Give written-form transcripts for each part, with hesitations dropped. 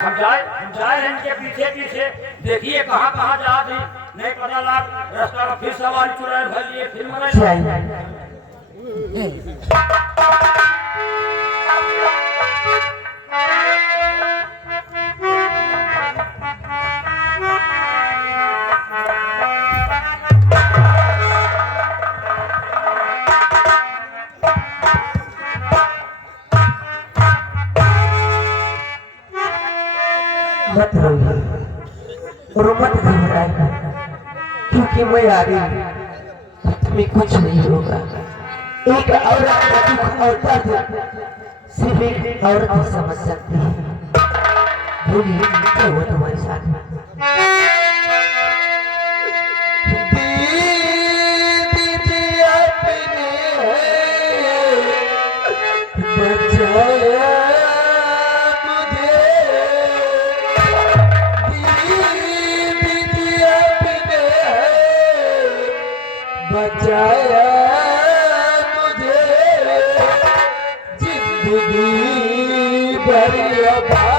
हम जाए इनके पीछे पीछे देखिए कहाँ कहाँ जा दी नहीं पता लग रास्ता में फिर सवारी चुराए भर लिए फिर मरे मत रोइए और मत घबराइए क्योंकि मैं आ गई तुम्हें कुछ नहीं होगा। एक औरत का दुख और दर्द सिर्फ एक औरत ही समझ सकती है। बोलिए क्या हुआ तुम्हारे साथ में? बचाया मुझे जिंदगी भर भाई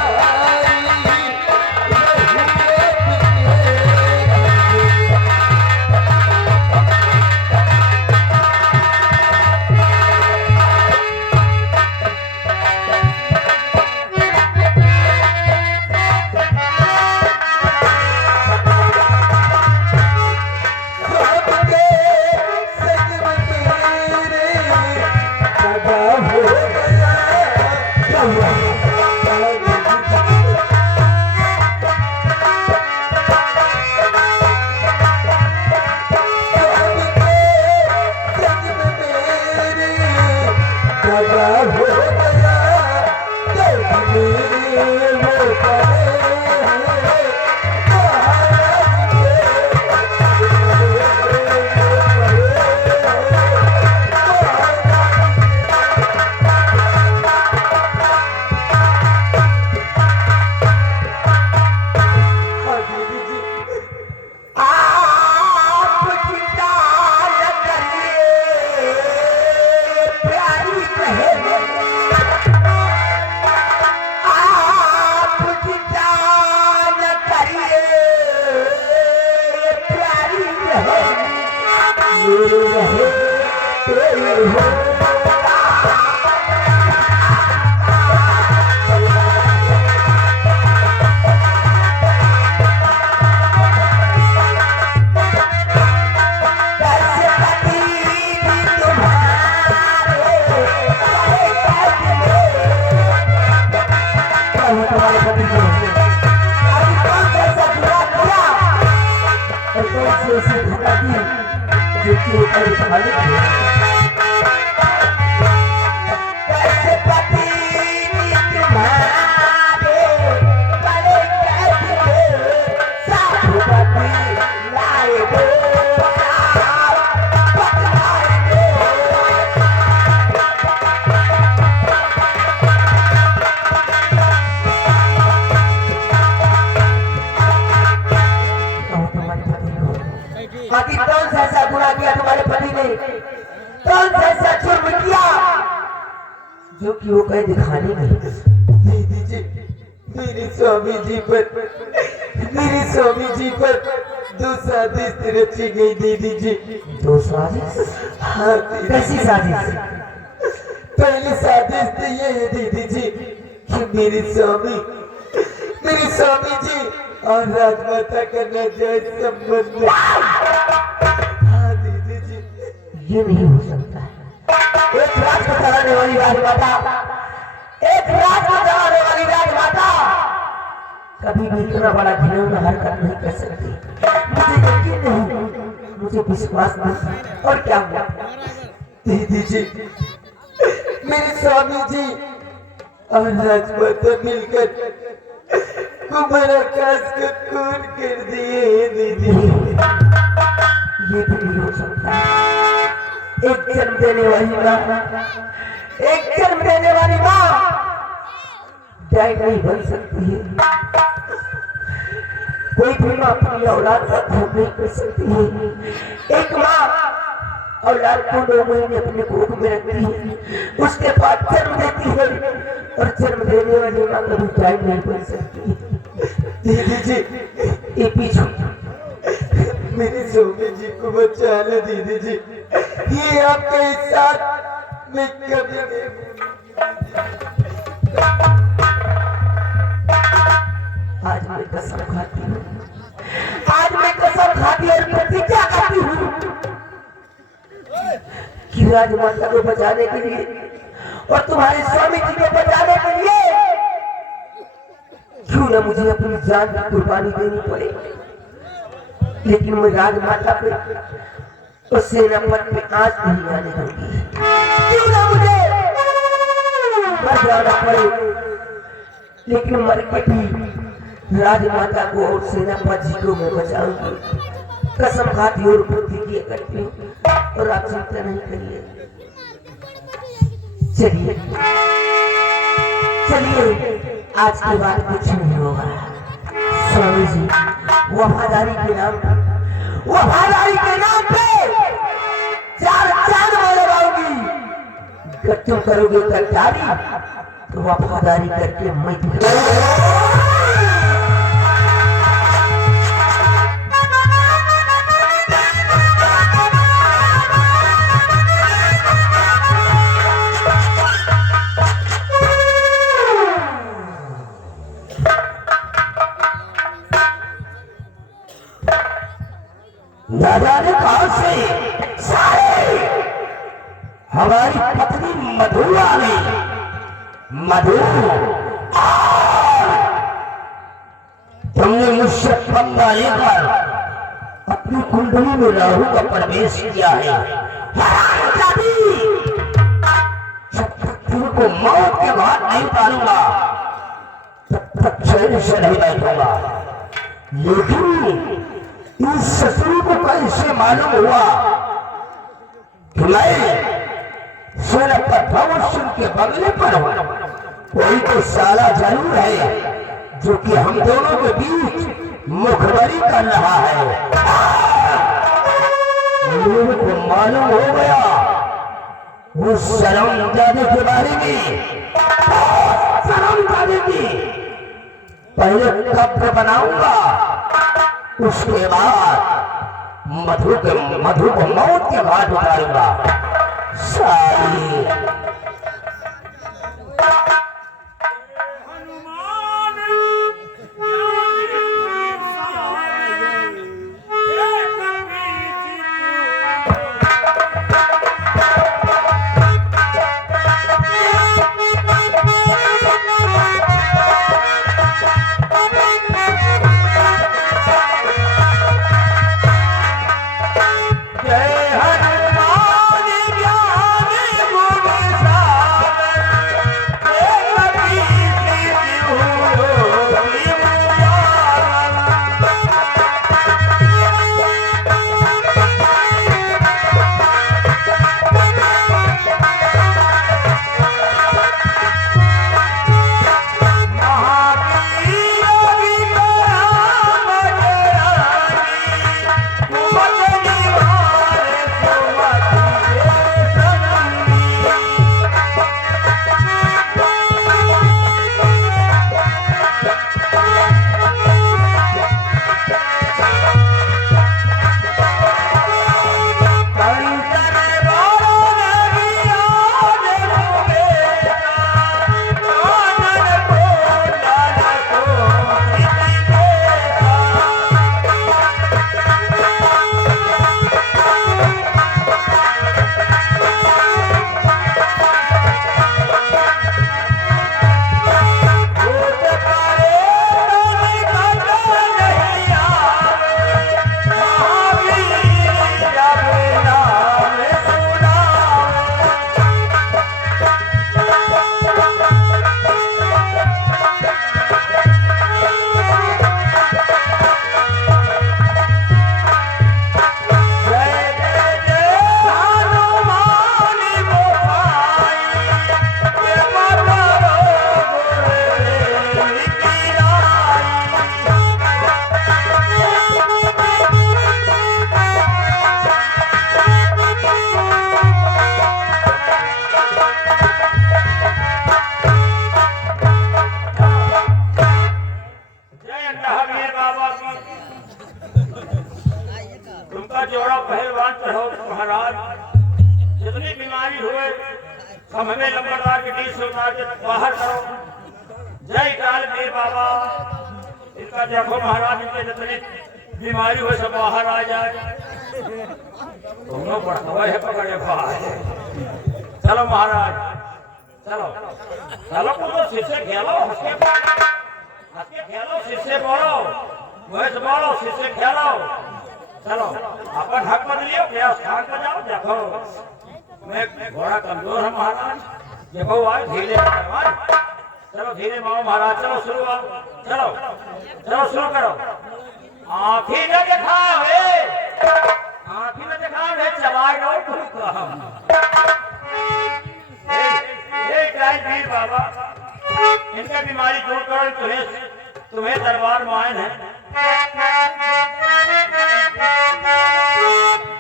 जो कि वो कहीं दिखाने नहीं। दीदी जी मेरे स्वामी जी पर दो साजिश रची गई दीदी जी। दो साजिश? हाँ कैसी साजिश? पहली साजिश तो ये है दीदी जी कि मेरे स्वामी जी और राजमाता का नाजायज संबंध। हाँ दीदी जी ये नहीं हो सकता है। एक राज को चलाने वाली राजमाता कभी भी इतना बड़ा घिनौना हरकत नहीं कर सकती। मुझे यकीन नहीं, मुझे विश्वास नहीं। और क्या हुआ दीदी जी? मेरे स्वामी जी और राजमाता मिलकर कुमार आकाश को खून कर दिए दीदी। ये भी नहीं हो सकता। एक जन्म देने वाली माँ डाय नहीं बन सकती है। कोई भी माँ अपनी औलाद का खून नहीं कर सकती है। एक माँ और लाल को 9 महीने अपने कोख में रखती है, उसके बाद जन्म देती है और जन्म देने वाली माँ कभी टाइम नहीं बन सकती। दीदी जी ये पीछे मेरी सोमी जी को बचा लो दीदी जी, ये आपके साथ मैं कभी आज मैं कसम खाती हूँ, आज मैं कसम खाती और प्रतिज्ञा करती हूँ कि राजमाता को बचाने के लिए और तुम्हारे स्वामी जी को बचाने के लिए क्यों न मुझे अपनी जान की कुर्बानी देनी पड़े, लेकिन मैं राजमाता पे और सेनापति पे आज नहीं आने दूंगी। क्यों न मुझे मर जाना पड़े, लेकिन मर के भी राजमाता को और सेनापति जी को मैं बचाऊंगी। कसम खाती और प्रतिज्ञा करती हूँ और आप चिंता नहीं करिए। चलिए चलिए आज के बाद कुछ नहीं होगा। स्वामी जी वफादारी के नाम पे 4 चांद मैं लगाऊंगी। अगर तुम करोगे गद्दारी तो वफादारी करके मैं न जाने कहां से सारे हमारी पत्नी मधु आ गई। मधु तुमने मुझसे पंगा लेकर अपनी कुंडली में राहु का प्रवेश किया है। जब तक तुमको मौत के बाद नहीं उतारूंगा तब तक चैन से नहीं बैठूंगा। लेकिन इस ससुर को कैसे मालूम हुआ कि मैं सेनापति के बंगले पर हूं? कोई तो साला जरूर है जो कि हम दोनों के बीच मुखबरी कर रहा है। मेरे को मालूम हो गया उस शर्मजादे के बारे में। शर्मजादे की पहले कब्र बनाऊंगा, उसके बाद मधु को मौत के घाट उतारूंगा। सारी जोड़ा पहलवान चढ़ो महाराज, जितनी बीमारी हुए सब हमें लंबरदार के बीच से उतार के बाहर करो। जय काल वीर बाबा, इनका देखो महाराज, इनके जितनी बीमारी हुए सब बाहर आ जाए। दोनों बढ़ावा है पकड़े पाए। चलो महाराज, चलो चलो तो शिष्य खेलो, हंस के खेलो, शिष्य बोलो, वैसे बोलो, शिष्य खेलो। चलो अपन हक पर लियो, क्या स्थान पर जाओ। देखो मैं घोड़ा कमजोर है महाराज, देखो आज धीरे चलो, धीरे माओ महाराज। चलो शुरू, चलो चलो शुरू करो। आँखी में देखा है, आँखी में देखा है, चलाए लो तुम कहा। वीर बाबा, इनकी बीमारी दूर करो, तुम्हें दरबार में आए हैं।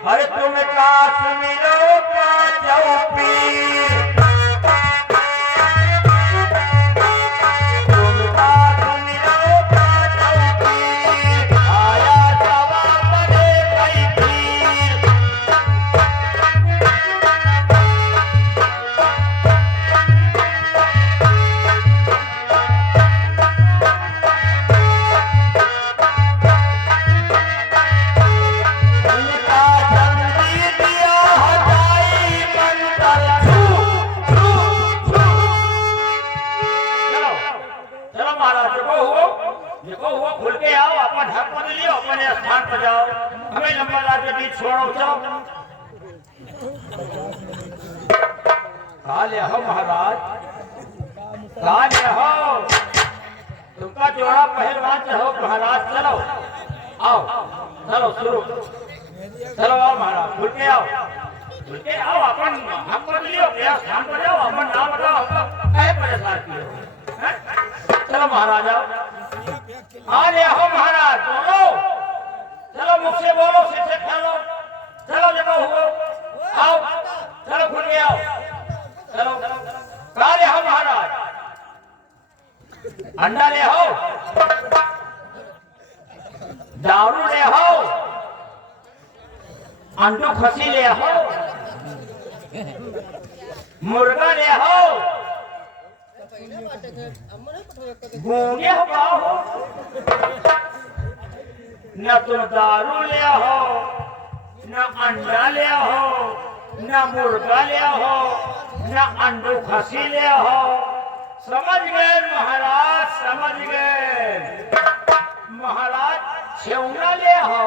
अरे तुम काश मिलो का चौपीर, तुम काश मिलो का चौपीर, आया सवा बड़े कई पीर। खुल के आओ, अपन हक पर लियो, अपने स्थान पर जाओ, हमें लंबरदार के बीच छोड़ो। जाओ काले हो महाराज, काले हो, तुमका जोड़ा पहलवान चढ़ो महाराज। चलो आओ, चलो शुरू, चलो आओ महाराज, खुल के आओ, खुल के आओ, अपन हक पर लियो, क्या स्थान पर जाओ, अपन नाम बताओ, कहे परेशान किए। चलो महाराज आओ, अरे हो महाराज बोलो, चलो मुझसे बोलो, शिष्य खेलो। चलो जगह हुआ, आओ, चलो खुल के आओ, चलो। अरे हो महाराज, अंडा ले हो, दारू ले हो, अंडू खसी ले हो, मुर्गा ले हो, गूंगे हो का हो, न तुम दारू ले हो, न अंडा ले हो, न मुर्गा ले हो, न अंडू खसी ले हो। समझ गए महाराज, समझ गए महाराज, छेवना ले हो।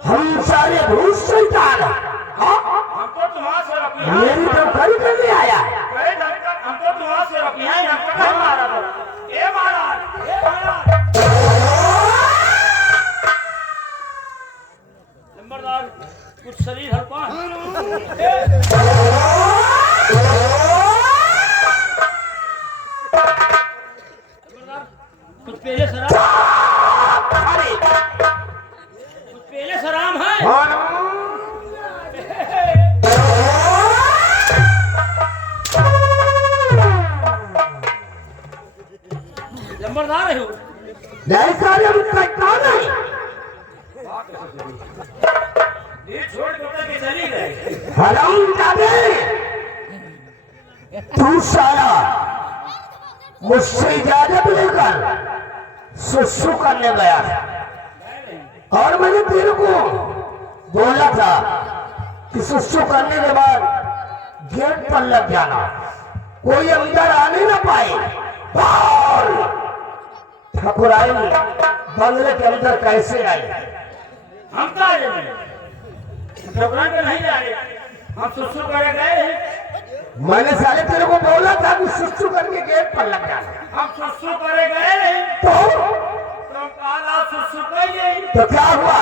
हम सारे भूत शैतान, हमको तुम्हारा से रखिया, मेरी तो कल करने आया। हमको तुम्हारा से रखिया, हमको कहीं मारा था। ए महाराज, ए महाराज, नंबरदार कुछ शरीर हल्का है। कुछ पहले शराब, कुछ पहले शराब है। नंबरदार है ये छोड़ के चली गए। तू सारा मुझसे इजाजत लेकर सुसु करने गया और मैंने तेरे को बोला था कि सुसु करने के बाद गेट पर लग जाना, कोई अंदर आने ना पाए। ठाकुराई बंगले के अंदर कैसे आए? हम तो आ जाए, ठाकुराई पे नहीं जा रहे, हम सुसु करे गए हैं। मैंने साले तेरे को बोला था कि सुसु करके गेट पर लग जाना। हम सुसु करे गए हैं तो काला सुसु कहिए तो क्या हुआ?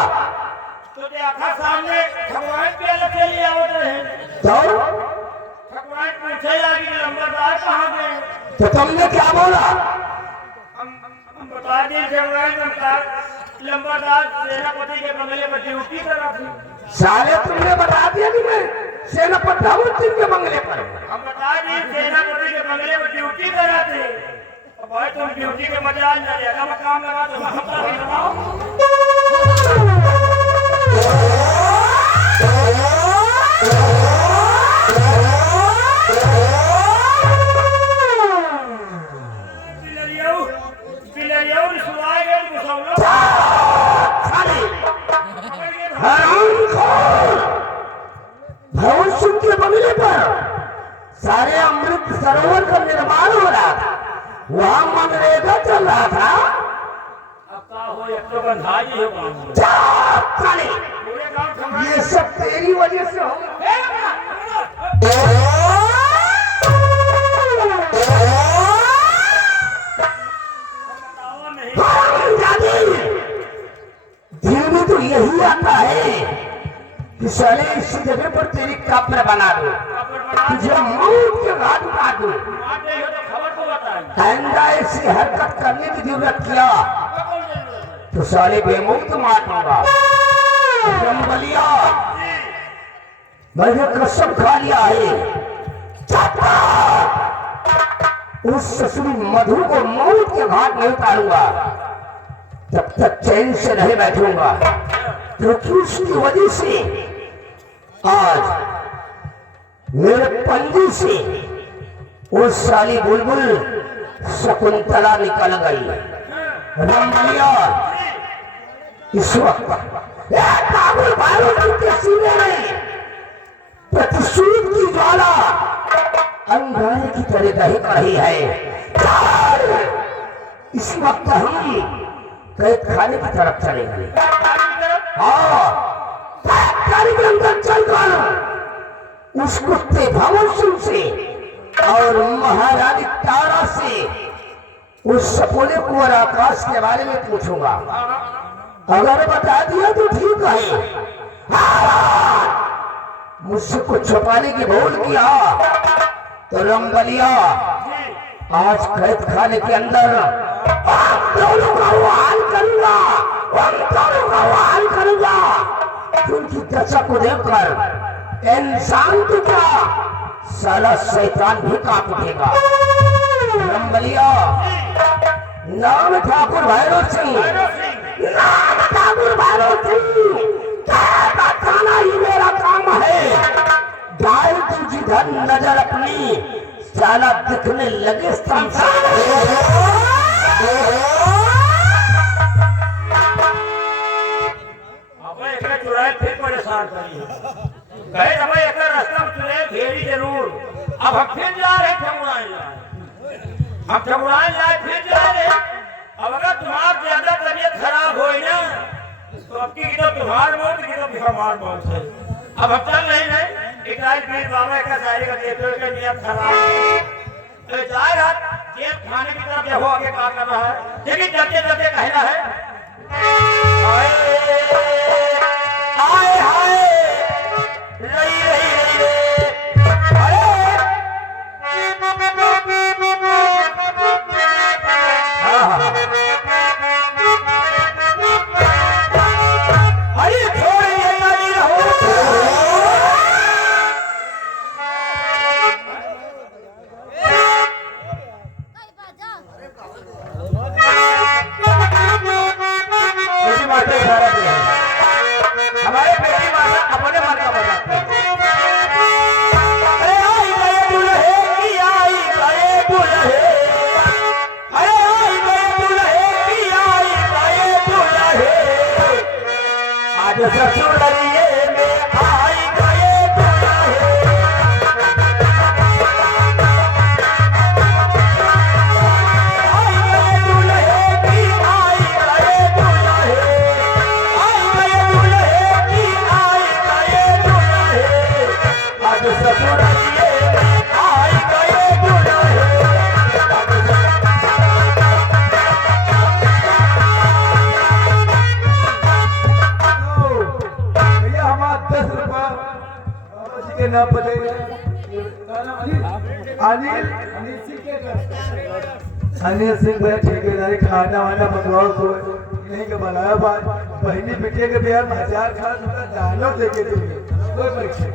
तो देखा सामने ठाकुराई पे चली आवत रहे। तो ठाकुराई पूछे लगी नंबरदार कहाँ गए? तो तुमने क्या बोला? काजी से गए लंबादार सेनापति के बंगले पर ड्यूटी कर रहा थी। साले तुमने बता दिया कि मैं सेनापति धावन सिंह के बंगले पर हम बता दी सेनापति के बंगले पर ड्यूटी कर रहे थे। अब भाई तुम ड्यूटी के मजाज ना ज्यादा मत काम लगा तो हफ्ता भी लगाओ। भवन सिंह के बंगले पर सारे अमृत सरोवर का निर्माण हो रहा था, वहाँ मनरेगा चल रहा था। अब का हो एक तो बंधाई है पूरे गांव ये सब तेरी वजह से हो। दिल में तो यही आता है कि साले इसी जगह पर तेरी कब्र बना दो, तुझे मौत के घाट उठा दो। आइंदा ऐसी हरकत करने की जरूरत किया तो साले बेमौत मार दूंगा। रंबलिया मैंने कसम खा लिया है, उस ससुरी मधु को मौत के घाट नहीं उतारूंगा तब तक चैन से नहीं बैठूंगा, क्योंकि उसकी वजह से आज मेरे पंजे से वो साली बुलबुल शकुंतला निकल गई। रंगलिया इस वक्त के सीने में प्रतिशोध की ज्वाला अंगारे की तरह दहक रही है। इस वक्त हम कैद खाने की तरफ चलेंगे। के अंदर चल कर उस कुत्ते भवन सिंह से और महारानी तारा से उस सपोले कुंवर आकाश के बारे में पूछूंगा। अगर बता दिया तो ठीक है, मुझसे कुछ छुपाने की भूल किया तो रंगलिया आज कैद खाने के अंदर आप दोनों का हाल करूंगा, हम दोनों का हाल करूंगा। उनकी दशा को देखकर इंसान तो क्या साला शैतान भी कांप उठेगा। रंगलिया नाम ठाकुर भैरव सिंह, नाम ठाकुर भैरव सिंह, बताना ही मेरा काम है। गाय तू जिधर नजर अपनी साला दिखने लगे चुराए फिर परेशान करिए गए हमें एक रास्ता चुने घेरी जरूर। अब हम फिर जा रहे ठमुराए हम ठमुराए जाए फिर जा रहे। अब अगर तुम्हारा ज्यादा तबीयत खराब हो ना तो अब की तो तुम्हार मौत की तो हमार मौत है। अब हम चल रहे हैं एक पीर बाबा का जाएगा देखो का नियत खराब तो जाएगा जेब खाने की तरफ हो आगे क्या कर रहा है। लेकिन चलते चलते कहना है हाय हाय रही रही रही अरे थोड़ी नहीं रहो हमारे बेटी माता अपने मन का बताते अरे आई गए दुल्हे की आई गए दुल्हे अरे आई गए दुल्हे की आई गए दुल्हे आज ससुरलिए में आई गए दुल्हे आई गए दुल्हे की आई गए दुल्हे आई गए दुल्हे की आई गए दुल्हे आज ससुरलिए में आई गए दुल्हे। भैया हमारा 10 रुपया बाबा जी के नाम पर अनिल अनिल सिंह के अनिल सिंह भाई ठेकेदारी खाना वाना पकवाओ को नहीं के बनाया बात बहनी बिटिया के बिहार में 1000 खान का दानो दे के दूंगे कोई परीक्षा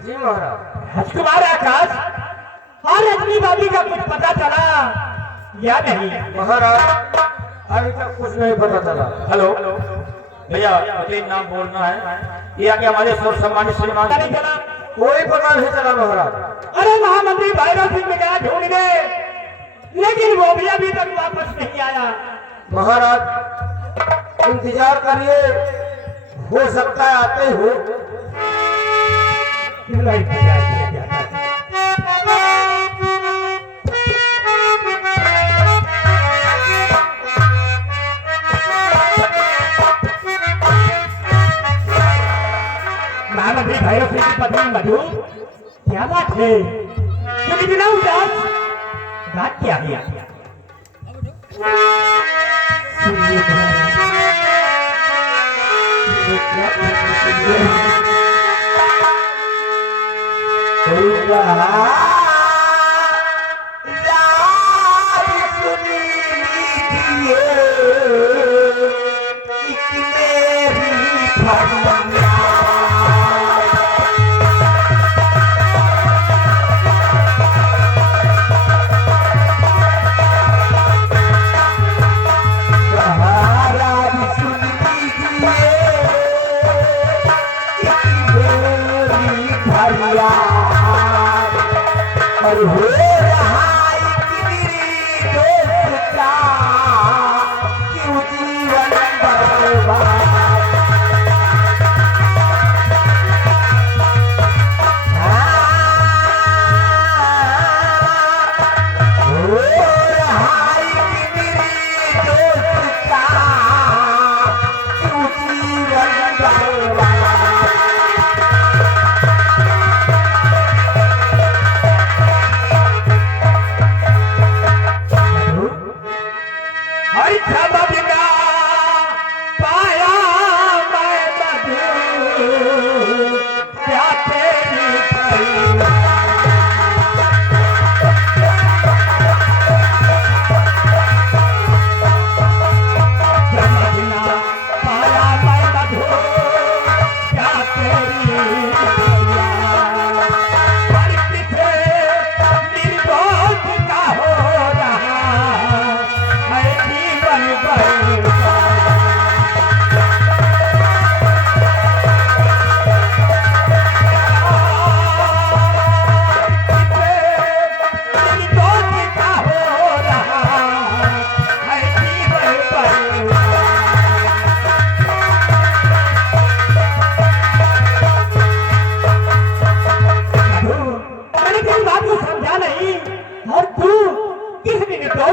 जी महाराज। राजकुमार आकाश और रजनी बाबी का कुछ पता चला या नहीं? महाराज अभी तक कुछ नहीं पता चला। हेलो भैया, अपने नाम बोलना है। ये आगे हमारे सर्व सम्मानित श्रीमान पता नहीं चला? कोई पता नहीं चला महाराज। अरे महामंत्री भैरव सिंह ने कहा ढूंढने, लेकिन वो भी अभी तक वापस नहीं आया। महाराज इंतजार करिए, हो सकता है आते हो। महामंत्री भैरव सिंह की पत्नी मधु, क्या बात है? तुम इतना उदास, बात क्या है? और हो रहा दोस्त का क्यों जीवन बर्बाद। हो रहा दोस्त का क्यों जीवन बर्बाद।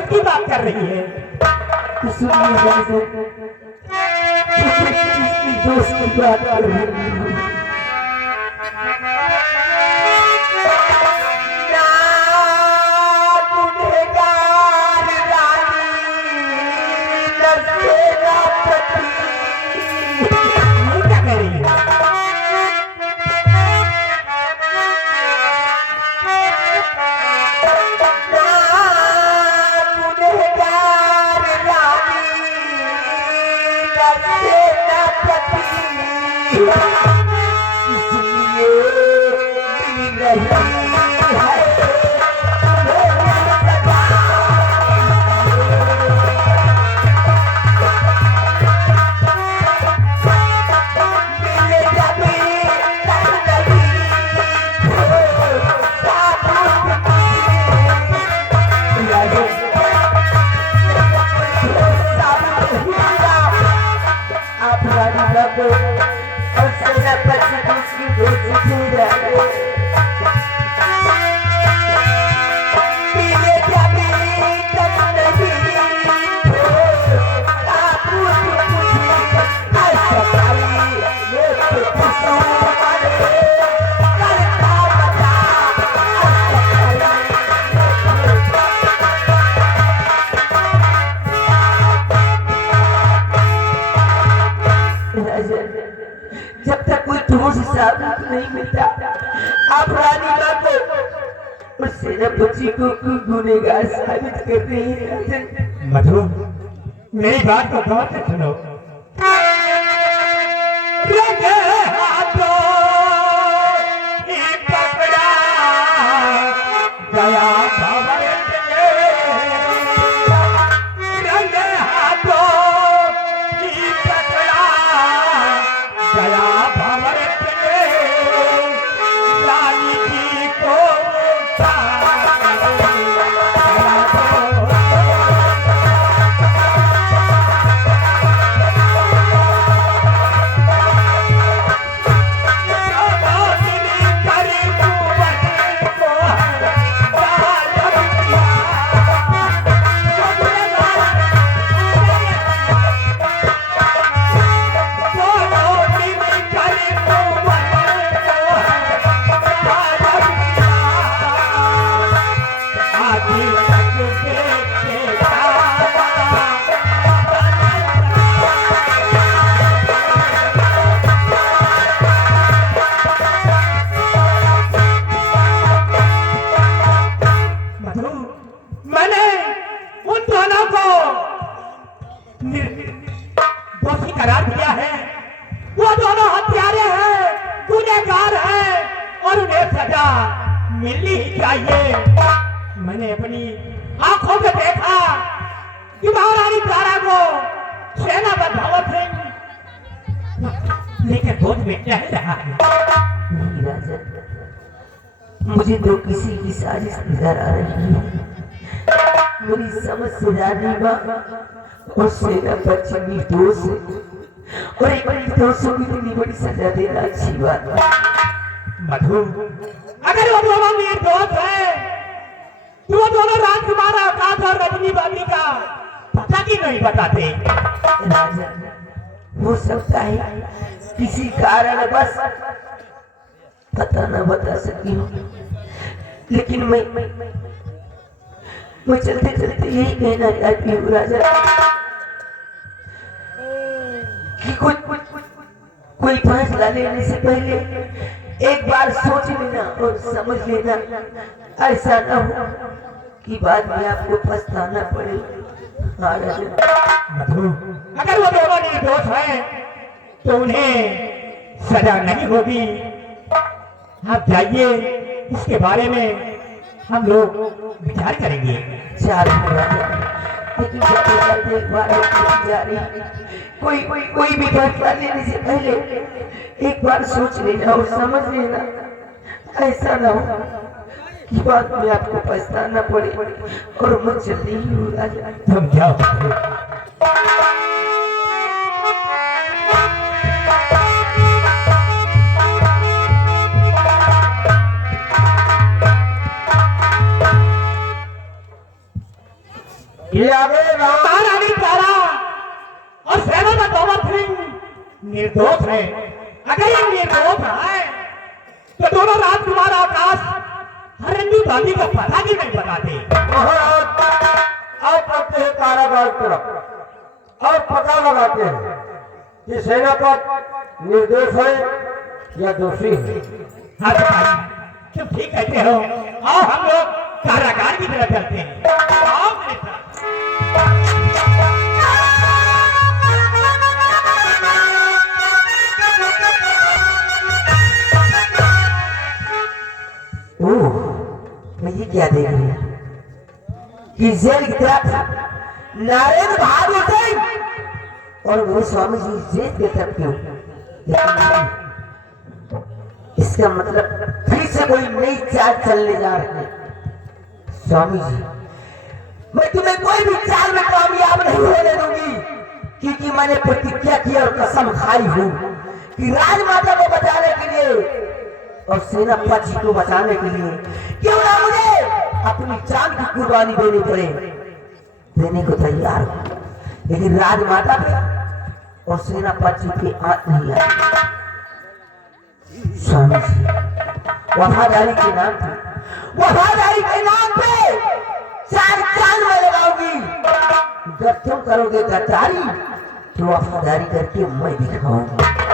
की बात कर रही है? दोस्त की बात कर रही है। क्या कह रही है? राजन, जब तक कोई ठोस साबित नहीं मिलता आप रानी माँ को और सेनापति को गुनहगार साबित कर रही हैं राजन। मधु, मेरी बात को गौर से सुनो। रंगे हाथों ही पकड़ा गया भंवर के, रंगे हाथों ही पकड़ा गया भंवर के, रानी जी को दोषी करार दिया है। वो दोनों हत्यारे हैं, गुनहगार हैं और उन्हें सजा मिलनी ही चाहिए। मैंने अपनी आंखों से देखा कि महारानी तारा को सेनापति भंवर सिंह लेकर गोद में टहल रहा है। नहीं राजन, मुझे तो किसी की साजिश नजर आ रही है। मेरी समझ से रानी माँ और सेनापति निर्दोष है और एक निर्दोषों को इतनी बड़ी सजा देना अच्छी बात है। मधु, अगर वो दोनों निर्दोष है तो वो दोनों राजकुमार आकाश और रजनी बाबी का पता क्यों नहीं बताते? राजन, हो सकता है किसी कारण बस पता न बता सकी हूँ, लेकिन मैं चलते चलते यही कहना चाहती हूँ राजा कि कोई फैसला लेने से पहले एक बार सोच लेना और समझ लेना, ऐसा न हो कि बाद में आपको पछताना पड़े। हाँ राजा। मधु, अगर वो दोनों निर्दोष हैं तो उन्हें सजा नहीं होगी। आप जाइए, इसके बारे में हम लोग विचार करेंगे। चार लेकिन एक बार जा रही कोई भी फैसला लेने से पहले एक बार सोच लेना और समझ लेना, ऐसा ना हो कि बाद में आपको पछताना पड़े। और मैं चल रही हूँ राजा। तुम जाओ। ये आगे महारानी तारा और सेनापति भंवर सिंह निर्दोष है। अगर ये निर्दोष है तो दोनों राजकुमार आकाश हरंदी बाली का पता भी नहीं बताते। आप अपने कारागार तरफ और पता लगाते हैं कि सेनापति निर्दोष है या दोषी है। तुम ठीक कहते हो। और हम लोग कारागार की तरफ चलते हैं। आओ मेरे साथ। ओह, मैं ये क्या देख रही हूँ कि जेल की तरफ नरेंद्र बहादुर सिंह और वो स्वामी जी जेल की तरफ क्यों? इसका मतलब फिर से कोई नई चाल चलने जा रही है। स्वामी जी, मैं तुम्हें कोई भी चाल में कामयाब नहीं होने दूंगी, क्योंकि मैंने प्रतिज्ञा की और कसम खाई हूँ कि राजमाता को बचाने के लिए और सेनापति को बचाने के लिए क्यों ना मुझे अपनी जान की कुर्बानी देनी पड़े, देने को तैयार हूं। लेकिन राजमाता पे और सेनापति पे हाथ नहीं आए। स्वामी जी, वफादारी के नाम पे, वफादारी के नाम पे चार चांद में लगाओगी। जब तुम करोगे गद्दारी तो वफादारी करके मैं दिखाऊंगा।